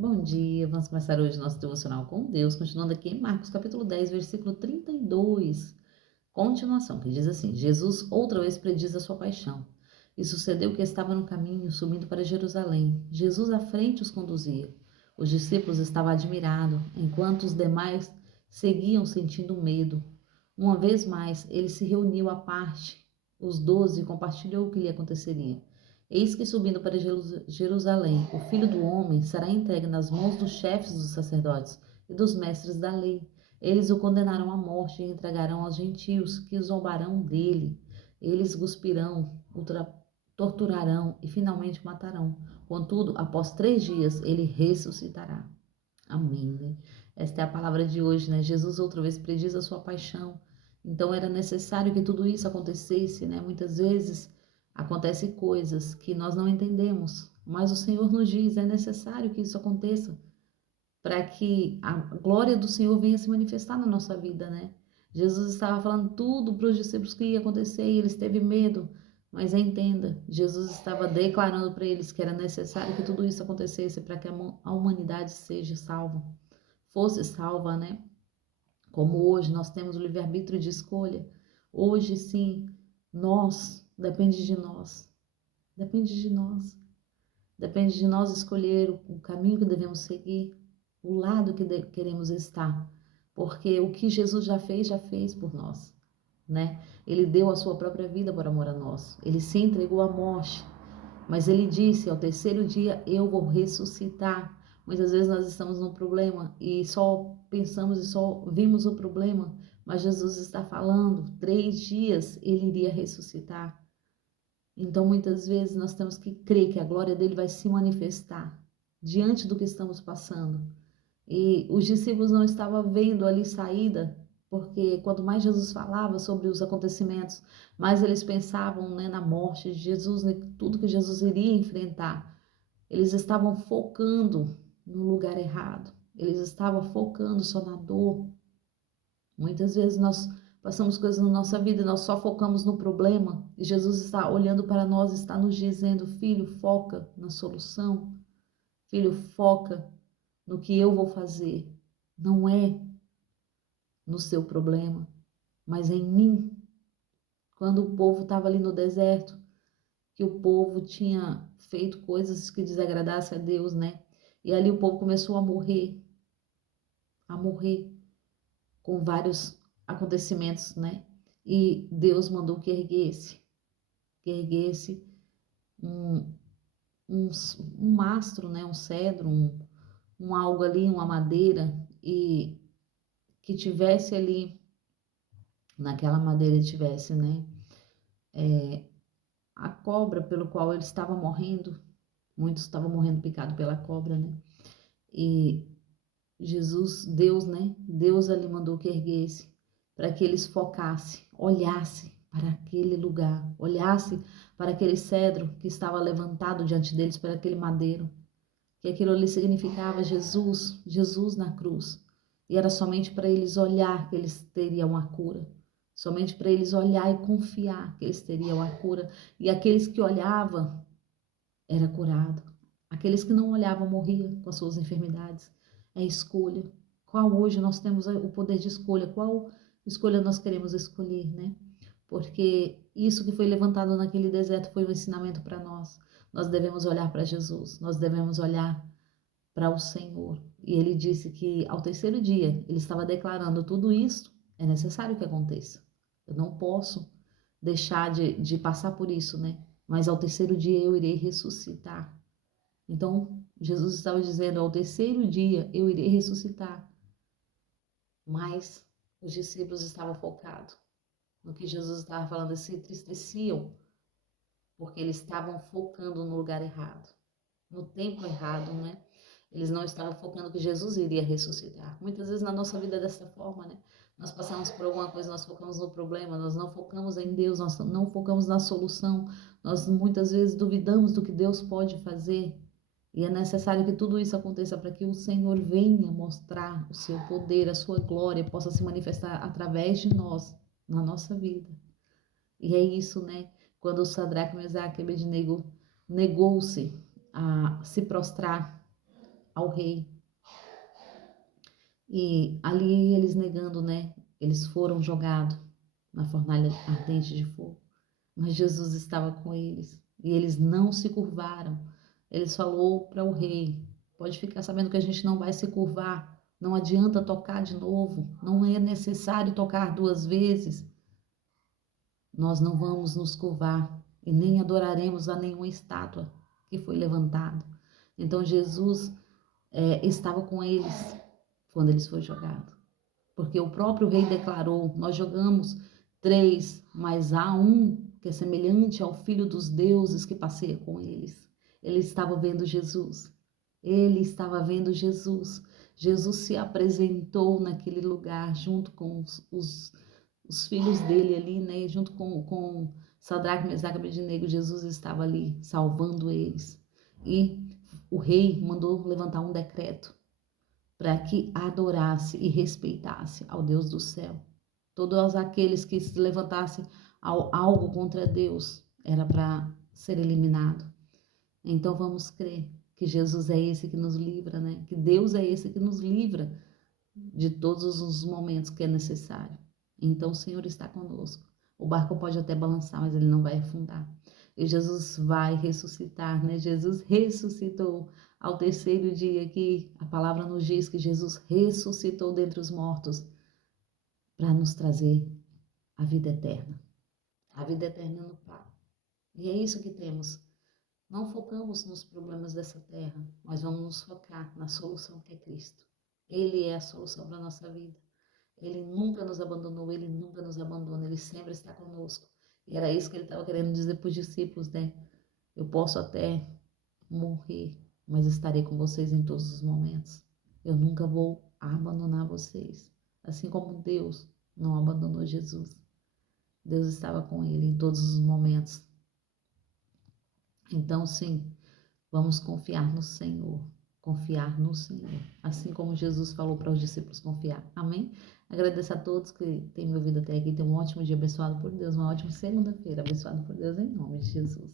Bom dia, vamos começar hoje nosso devocional com Deus, continuando aqui em Marcos capítulo 10, versículo 32, continuação, que diz assim: Jesus outra vez prediz a sua paixão. E sucedeu que estava no caminho, subindo para Jerusalém. Jesus à frente os conduzia. Os discípulos estavam admirados, enquanto os demais seguiam sentindo medo. Uma vez mais, ele se reuniu à parte, os 12, e compartilhou o que lhe aconteceria. Eis que subindo para Jerusalém, o Filho do Homem será entregue nas mãos dos chefes dos sacerdotes e dos mestres da lei. Eles o condenarão à morte e entregarão aos gentios, que zombarão dele. Eles cuspirão, torturarão e finalmente matarão. Contudo, após 3 dias, ele ressuscitará. Amém, né? Esta é a palavra de hoje, né? Jesus outra vez prediz a sua paixão. Então era necessário que tudo isso acontecesse, né? Muitas vezes acontecem coisas que nós não entendemos, mas o Senhor nos diz, é necessário que isso aconteça para que a glória do Senhor venha se manifestar na nossa vida, né? Jesus estava falando tudo para os discípulos que ia acontecer e eles teve medo, mas entenda, Jesus estava declarando para eles que era necessário que tudo isso acontecesse para que a humanidade seja salva, fosse salva, né? Como hoje nós temos o livre-arbítrio de escolha, hoje sim, depende de nós, depende de nós, depende de nós escolher o caminho que devemos seguir, o lado que queremos estar, porque o que Jesus já fez por nós, né? Ele deu a sua própria vida por amor a nós, ele se entregou à morte, mas ele disse: ao terceiro dia eu vou ressuscitar. Muitas vezes nós estamos num problema e só pensamos e só vimos o problema, mas Jesus está falando: 3 dias ele iria ressuscitar. Então muitas vezes nós temos que crer que a glória dele vai se manifestar diante do que estamos passando. E os discípulos não estavam vendo ali saída, porque quanto mais Jesus falava sobre os acontecimentos, mais eles pensavam, né, na morte de Jesus, em tudo que Jesus iria enfrentar. Eles estavam focando no lugar errado. Eles estavam focando só na dor. Muitas vezes nós passamos coisas na nossa vida e nós só focamos no problema. E Jesus está olhando para nós, está nos dizendo: filho, foca na solução. Filho, foca no que eu vou fazer. Não é no seu problema, mas em mim. Quando o povo estava ali no deserto, que o povo tinha feito coisas que desagradassem a Deus, né? E ali o povo começou a morrer com vários acontecimentos, né? E Deus mandou que erguesse um, um, um mastro, né? Um cedro, um algo ali, uma madeira, e que tivesse ali, naquela madeira tivesse, né? A cobra pelo qual ele estava morrendo, muitos estavam morrendo picado pela cobra, né? E Jesus, Deus, né? Deus ali mandou que erguesse para que eles focassem, olhassem para aquele lugar, olhassem para aquele cedro que estava levantado diante deles, para aquele madeiro, que aquilo ali significava Jesus, Jesus na cruz. E era somente para eles olhar que eles teriam a cura. Somente para eles olhar e confiar que eles teriam a cura. E aqueles que olhavam era curado. Aqueles que não olhavam morriam com as suas enfermidades. É escolha. Qual hoje nós temos o poder de escolha? Qual escolha nós queremos escolher, né? Porque isso que foi levantado naquele deserto foi um ensinamento para nós. Nós devemos olhar para Jesus, nós devemos olhar para o Senhor. E ele disse que ao terceiro dia, ele estava declarando: tudo isso é necessário que aconteça. Eu não posso deixar de passar por isso, né? Mas ao terceiro dia eu irei ressuscitar. Então, Jesus estava dizendo: ao terceiro dia eu irei ressuscitar. Mas os discípulos estavam focados no que Jesus estava falando, se entristeciam, porque eles estavam focando no lugar errado, no tempo errado, né? Eles não estavam focando que Jesus iria ressuscitar. Muitas vezes na nossa vida é dessa forma, né? Nós passamos por alguma coisa, nós focamos no problema, nós não focamos em Deus, nós não focamos na solução, nós muitas vezes duvidamos do que Deus pode fazer. E é necessário que tudo isso aconteça para que o Senhor venha mostrar o seu poder, a sua glória, possa se manifestar através de nós, na nossa vida. E é isso, né? Quando o Sadraque, Mesaque e Abednego negou-se a se prostrar ao rei. E ali eles negando, né? Eles foram jogados na fornalha ardente de fogo. Mas Jesus estava com eles e eles não se curvaram. Eles falou para o rei: pode ficar sabendo que a gente não vai se curvar. Não adianta tocar de novo. Não é necessário tocar 2 vezes. Nós não vamos nos curvar e nem adoraremos a nenhuma estátua que foi levantada. Então Jesus estava com eles quando eles foram jogados. Porque o próprio rei declarou: nós jogamos 3, mas há um que é semelhante ao Filho dos deuses que passeia com eles. Ele estava vendo Jesus. Ele estava vendo Jesus. Jesus se apresentou naquele lugar junto com os filhos dele ali, né? Junto com Sadraque, Mesaque e Abednego. Jesus estava ali salvando eles. E o rei mandou levantar um decreto para que adorasse e respeitasse ao Deus do céu. Todos aqueles que se levantassem algo contra Deus era para ser eliminado. Então vamos crer que Jesus é esse que nos livra, né? Que Deus é esse que nos livra de todos os momentos que é necessário. Então o Senhor está conosco. O barco pode até balançar, mas ele não vai afundar. E Jesus vai ressuscitar, né? Jesus ressuscitou ao 3º dia, que a palavra nos diz que Jesus ressuscitou dentre os mortos para nos trazer a vida eterna. A vida eterna no Pai. E é isso que temos. Não focamos nos problemas dessa terra, mas vamos nos focar na solução que é Cristo. Ele é a solução para a nossa vida. Ele nunca nos abandonou, ele nunca nos abandona, ele sempre está conosco. E era isso que ele estava querendo dizer para os discípulos, né? Eu posso até morrer, mas estarei com vocês em todos os momentos. Eu nunca vou abandonar vocês. Assim como Deus não abandonou Jesus. Deus estava com ele em todos os momentos. Então, sim, vamos confiar no Senhor. Confiar no Senhor. Assim como Jesus falou para os discípulos confiar. Amém? Agradeço a todos que têm me ouvido até aqui. Tenham um ótimo dia abençoado por Deus. Uma ótima segunda-feira abençoado por Deus em nome de Jesus.